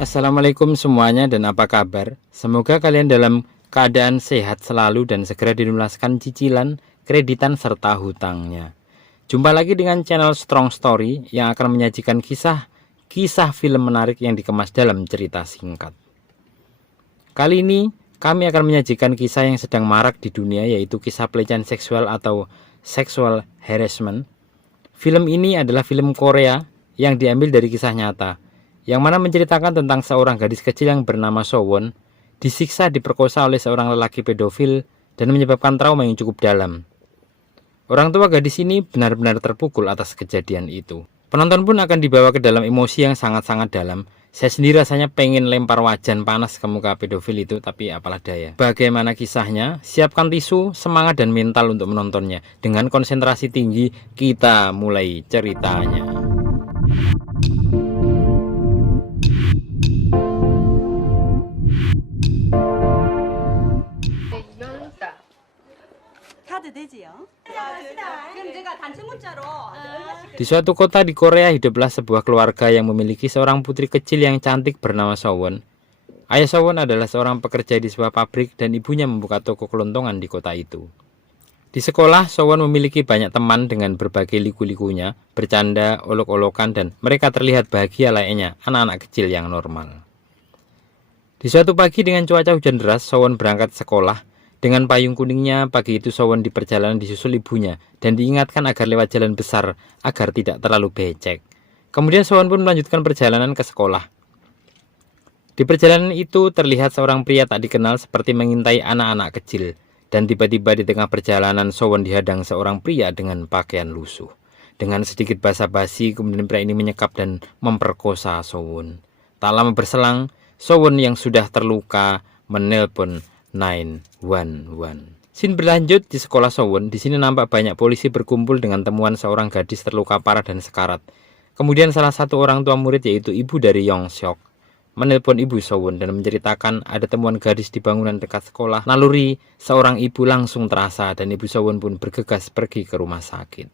Assalamualaikum semuanya dan apa kabar? Semoga kalian dalam keadaan sehat selalu dan segera dilunaskan cicilan, kreditan, serta hutangnya. Jumpa lagi dengan channel Strong Story yang akan menyajikan kisah film menarik yang dikemas dalam cerita singkat. Kali ini kami akan menyajikan kisah yang sedang marak di dunia, yaitu kisah pelecehan seksual atau sexual harassment. Film ini adalah film Korea yang diambil dari kisah nyata, yang mana menceritakan tentang seorang gadis kecil yang bernama Sowon disiksa diperkosa oleh seorang lelaki pedofil dan menyebabkan trauma yang cukup dalam. Orang tua gadis ini benar-benar terpukul atas kejadian itu. Penonton pun akan dibawa ke dalam emosi yang sangat-sangat dalam. Saya sendiri rasanya pengen lempar wajan panas ke muka pedofil itu, tapi apalah daya. Bagaimana kisahnya? Siapkan tisu, semangat dan mental untuk menontonnya. Dengan konsentrasi tinggi, kita mulai ceritanya. Di suatu kota di Korea hiduplah sebuah keluarga yang memiliki seorang putri kecil yang cantik bernama Sowon. Ayah Sowon adalah seorang pekerja di sebuah pabrik dan ibunya membuka toko kelontongan di kota itu. Di sekolah, Sowon memiliki banyak teman dengan berbagai liku-likunya, bercanda, olok-olokan, dan mereka terlihat bahagia layaknya anak-anak kecil yang normal. Di suatu pagi dengan cuaca hujan deras, Sowon berangkat sekolah. Dengan payung kuningnya, pagi itu Sowon di perjalanan disusul ibunya dan diingatkan agar lewat jalan besar agar tidak terlalu becek. Kemudian Sowon pun melanjutkan perjalanan ke sekolah. Di perjalanan itu terlihat seorang pria tak dikenal seperti mengintai anak-anak kecil. Dan tiba-tiba di tengah perjalanan Sowon dihadang seorang pria dengan pakaian lusuh. Dengan sedikit basa-basi kemudian pria ini menyekap dan memperkosa Sowon. Tak lama berselang, Sowon yang sudah terluka menelpon 911. Scene berlanjut di sekolah Sowon. Di sini nampak banyak polisi berkumpul dengan temuan seorang gadis terluka parah dan sekarat. Kemudian salah satu orang tua murid, yaitu ibu dari Yong Seok, menelpon ibu Sowon dan menceritakan ada temuan gadis di bangunan dekat sekolah. Naluri seorang ibu langsung terasa dan ibu Sowon pun bergegas pergi ke rumah sakit.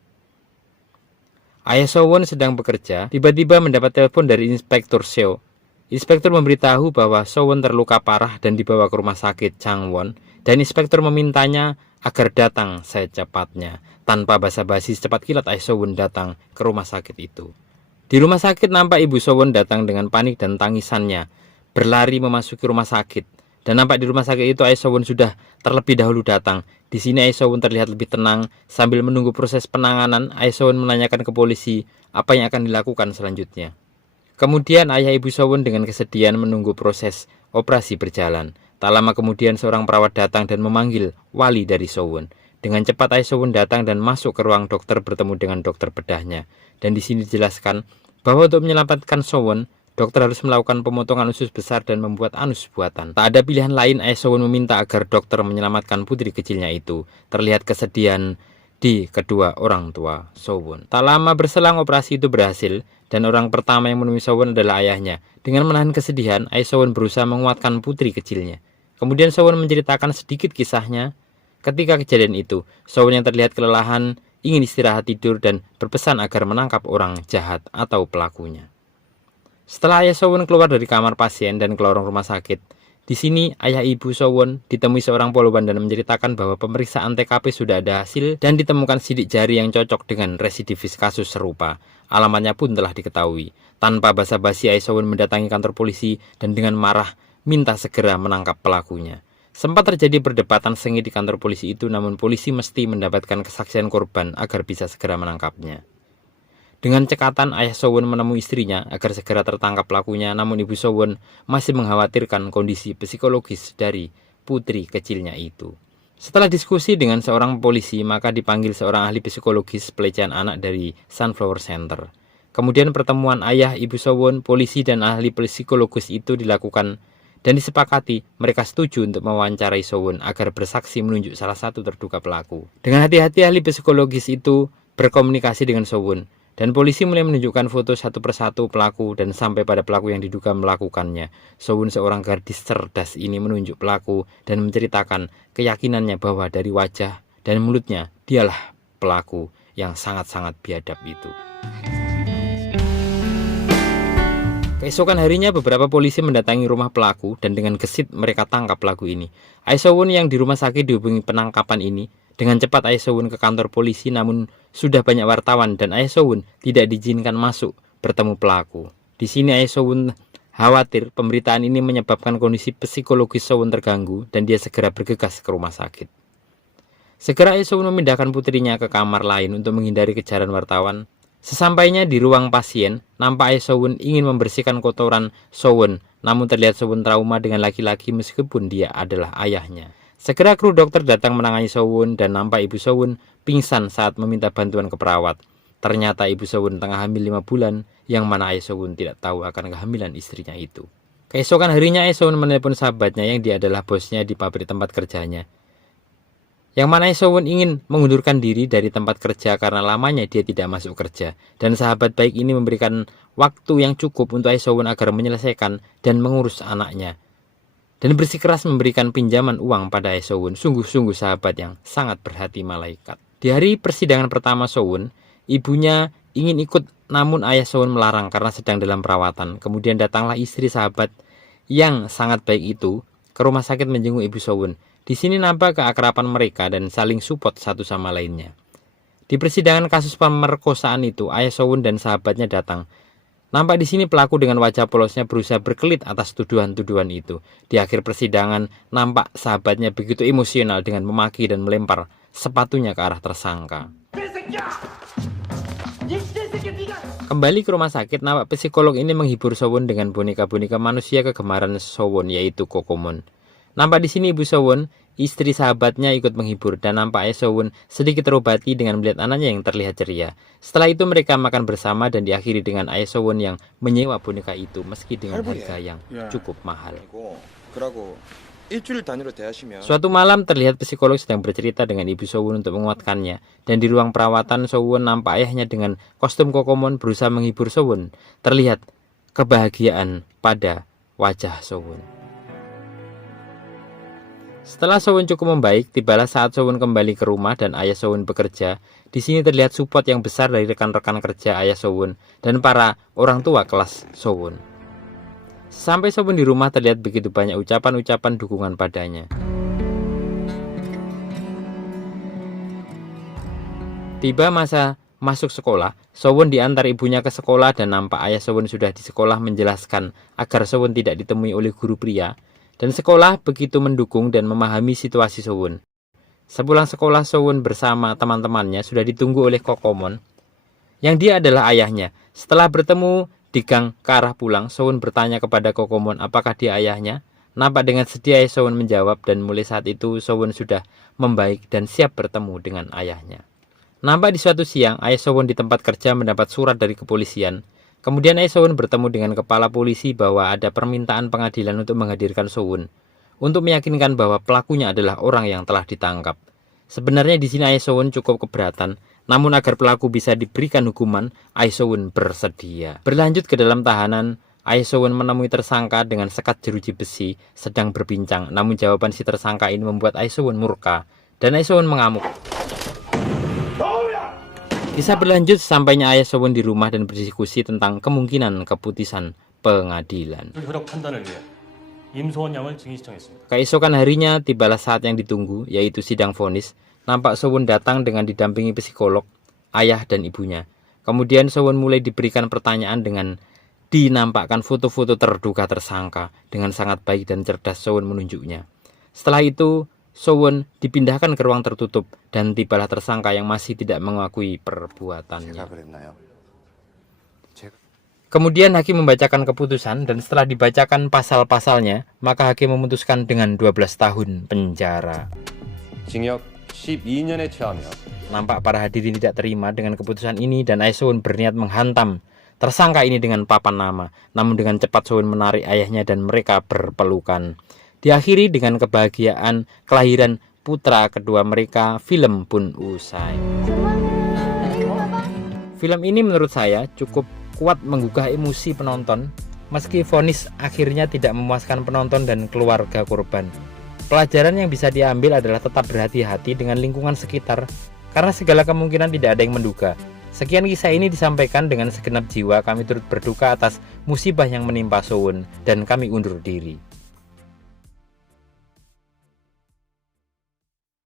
Ayah Sowon sedang bekerja, tiba-tiba mendapat telepon dari Inspektur Seo. Inspektur memberitahu bahwa Sowon terluka parah dan dibawa ke rumah sakit Changwon, dan inspektur memintanya agar datang secepatnya. Tanpa basa-basi, secepat kilat Ayah Sowon datang ke rumah sakit itu. Di rumah sakit nampak ibu Sowon datang dengan panik dan tangisannya, berlari memasuki rumah sakit. Dan nampak di rumah sakit itu Ayah Sowon sudah terlebih dahulu datang. Di sini Ayah Sowon terlihat lebih tenang. Sambil menunggu proses penanganan, Ayah Sowon menanyakan ke polisi apa yang akan dilakukan selanjutnya. Kemudian ayah ibu Sowon dengan kesedihan menunggu proses operasi berjalan. Tak lama kemudian seorang perawat datang dan memanggil wali dari Sowon. Dengan cepat ayah Sowon datang dan masuk ke ruang dokter bertemu dengan dokter bedahnya. Dan di sini dijelaskan bahwa untuk menyelamatkan Sowon, dokter harus melakukan pemotongan usus besar dan membuat anus buatan. Tak ada pilihan lain, ayah Sowon meminta agar dokter menyelamatkan putri kecilnya itu. Terlihat kesedihan di kedua orang tua Sowon. Tak lama berselang operasi itu berhasil dan orang pertama yang menemui Sowon adalah ayahnya. Dengan menahan kesedihan, ayah Sowon berusaha menguatkan putri kecilnya. Kemudian Sowon menceritakan sedikit kisahnya. Ketika kejadian itu, Sowon yang terlihat kelelahan ingin istirahat tidur dan berpesan agar menangkap orang jahat atau pelakunya. Setelah ayah Sowon keluar dari kamar pasien dan ke lorong rumah sakit, di sini ayah ibu Sowon ditemui seorang poluan dan menceritakan bahwa pemeriksaan TKP sudah ada hasil dan ditemukan sidik jari yang cocok dengan residivis kasus serupa. Alamatnya pun telah diketahui. Tanpa basa-basi ayah Sowon mendatangi kantor polisi dan dengan marah minta segera menangkap pelakunya. Sempat terjadi perdebatan sengit di kantor polisi itu, namun polisi mesti mendapatkan kesaksian korban agar bisa segera menangkapnya. Dengan cekatan ayah Sowon menemui istrinya agar segera tertangkap pelakunya, namun ibu Sowon masih mengkhawatirkan kondisi psikologis dari putri kecilnya itu. Setelah diskusi dengan seorang polisi, maka dipanggil seorang ahli psikologis pelecehan anak dari Sunflower Center. Kemudian pertemuan ayah, ibu Sowon, polisi dan ahli psikologis itu dilakukan dan disepakati mereka setuju untuk mewawancarai Sowon agar bersaksi menunjuk salah satu terduga pelaku. Dengan hati-hati ahli psikologis itu berkomunikasi dengan Sowon. Dan polisi mulai menunjukkan foto satu persatu pelaku dan sampai pada pelaku yang diduga melakukannya. Sowon, seorang gadis cerdas ini, menunjuk pelaku dan menceritakan keyakinannya bahwa dari wajah dan mulutnya dialah pelaku yang sangat-sangat biadab itu. Keesokan harinya beberapa polisi mendatangi rumah pelaku dan dengan gesit mereka tangkap pelaku ini. Ae So-won yang di rumah sakit dihubungi penangkapan ini. Dengan cepat Ae So-won ke kantor polisi, namun sudah banyak wartawan dan Ae So-won tidak diizinkan masuk bertemu pelaku. Di sini Ae So-won khawatir pemberitaan ini menyebabkan kondisi psikologis So-won terganggu dan dia segera bergegas ke rumah sakit. Segera Ae So-won memindahkan putrinya ke kamar lain untuk menghindari kejaran wartawan. Sesampainya di ruang pasien, nampak Ae So-won ingin membersihkan kotoran So-won, namun terlihat So-won trauma dengan laki-laki meskipun dia adalah ayahnya. Segera kru dokter datang menangani So-won dan nampak ibu So-won pingsan saat meminta bantuan ke perawat. Ternyata ibu So-won tengah hamil 5 bulan, yang mana Ae So-won tidak tahu akan kehamilan istrinya itu. Keesokan harinya Ae So-won menelpon sahabatnya yang dia adalah bosnya di pabrik tempat kerjanya. Yang mana Ae So-won ingin mengundurkan diri dari tempat kerja karena lamanya dia tidak masuk kerja. Dan sahabat baik ini memberikan waktu yang cukup untuk Ae So-won agar menyelesaikan dan mengurus anaknya. Dan bersikeras memberikan pinjaman uang pada Ae So-won, sungguh-sungguh sahabat yang sangat berhati malaikat. Di hari persidangan pertama So-won, ibunya ingin ikut namun ayah So-won melarang karena sedang dalam perawatan. Kemudian datanglah istri sahabat yang sangat baik itu ke rumah sakit menjenguk ibu So-won. Di sini nampak keakraban mereka dan saling support satu sama lainnya. Di persidangan kasus pemerkosaan itu, ayah So-won dan sahabatnya datang. Nampak di sini pelaku dengan wajah polosnya berusaha berkelit atas tuduhan-tuduhan itu. Di akhir persidangan, nampak sahabatnya begitu emosional dengan memaki dan melempar sepatunya ke arah tersangka. Kembali ke rumah sakit, nampak psikolog ini menghibur So-won dengan boneka-boneka manusia kegemaran So-won, yaitu Kokomon. Nampak di sini ibu So-won, istri sahabatnya ikut menghibur dan nampak Ae So-won sedikit terobati dengan melihat anaknya yang terlihat ceria. Setelah itu mereka makan bersama dan diakhiri dengan Ae So-won yang menyewa boneka itu meski dengan harga yang cukup mahal. Suatu malam terlihat psikolog sedang bercerita dengan ibu So-won untuk menguatkannya, dan di ruang perawatan So-won nampak ayahnya dengan kostum Kokomon berusaha menghibur So-won. Terlihat kebahagiaan pada wajah So-won. Setelah So-won cukup membaik, tibalah saat So-won kembali ke rumah dan ayah So-won bekerja. Di sini terlihat support yang besar dari rekan-rekan kerja ayah So-won dan para orang tua kelas So-won. Sampai So-won di rumah terlihat begitu banyak ucapan-ucapan dukungan padanya. Tiba masa masuk sekolah, So-won diantar ibunya ke sekolah dan nampak ayah So-won sudah di sekolah menjelaskan agar So-won tidak ditemui oleh guru pria. Dan sekolah begitu mendukung dan memahami situasi So-won. Sepulang sekolah, So-won bersama teman-temannya sudah ditunggu oleh Kokomon, yang dia adalah ayahnya. Setelah bertemu di gang ke arah pulang, So-won bertanya kepada Kokomon apakah dia ayahnya. Nampak dengan sedih So-won menjawab dan mulai saat itu So-won sudah membaik dan siap bertemu dengan ayahnya. Nampak di suatu siang, ayah So-won di tempat kerja mendapat surat dari kepolisian. Kemudian Ae So-won bertemu dengan kepala polisi bahwa ada permintaan pengadilan untuk menghadirkan So-won untuk meyakinkan bahwa pelakunya adalah orang yang telah ditangkap. Sebenarnya di sini Ae So-won cukup keberatan, namun agar pelaku bisa diberikan hukuman, Ae So-won bersedia. Berlanjut ke dalam tahanan, Ae So-won menemui tersangka dengan sekat jeruji besi sedang berbincang, namun jawaban si tersangka ini membuat Ae So-won murka dan Ae So-won mengamuk. Kisah berlanjut sampainya ayah So-won di rumah dan berdiskusi tentang kemungkinan keputusan pengadilan. Keesokan harinya tibalah saat yang ditunggu, yaitu sidang vonis. Nampak So-won datang dengan didampingi psikolog, ayah dan ibunya. Kemudian So-won mulai diberikan pertanyaan dengan dinampakkan foto-foto terduga tersangka. Dengan sangat baik dan cerdas So-won menunjuknya. Setelah itu So-won dipindahkan ke ruang tertutup dan tibalah tersangka yang masih tidak mengakui perbuatannya. Kemudian hakim membacakan keputusan dan setelah dibacakan pasal-pasalnya, maka hakim memutuskan dengan 12 tahun penjara. Nampak para hadirin tidak terima dengan keputusan ini dan Ae So-won berniat menghantam tersangka ini dengan papan nama. Namun dengan cepat So-won menarik ayahnya dan mereka berpelukan. Diakhiri dengan kebahagiaan kelahiran putra kedua mereka, film pun usai. Film ini menurut saya cukup kuat menggugah emosi penonton, meski vonis akhirnya tidak memuaskan penonton dan keluarga korban. Pelajaran yang bisa diambil adalah tetap berhati-hati dengan lingkungan sekitar, karena segala kemungkinan tidak ada yang menduga. Sekian kisah ini disampaikan dengan segenap jiwa kami turut berduka atas musibah yang menimpa Sowon dan kami undur diri.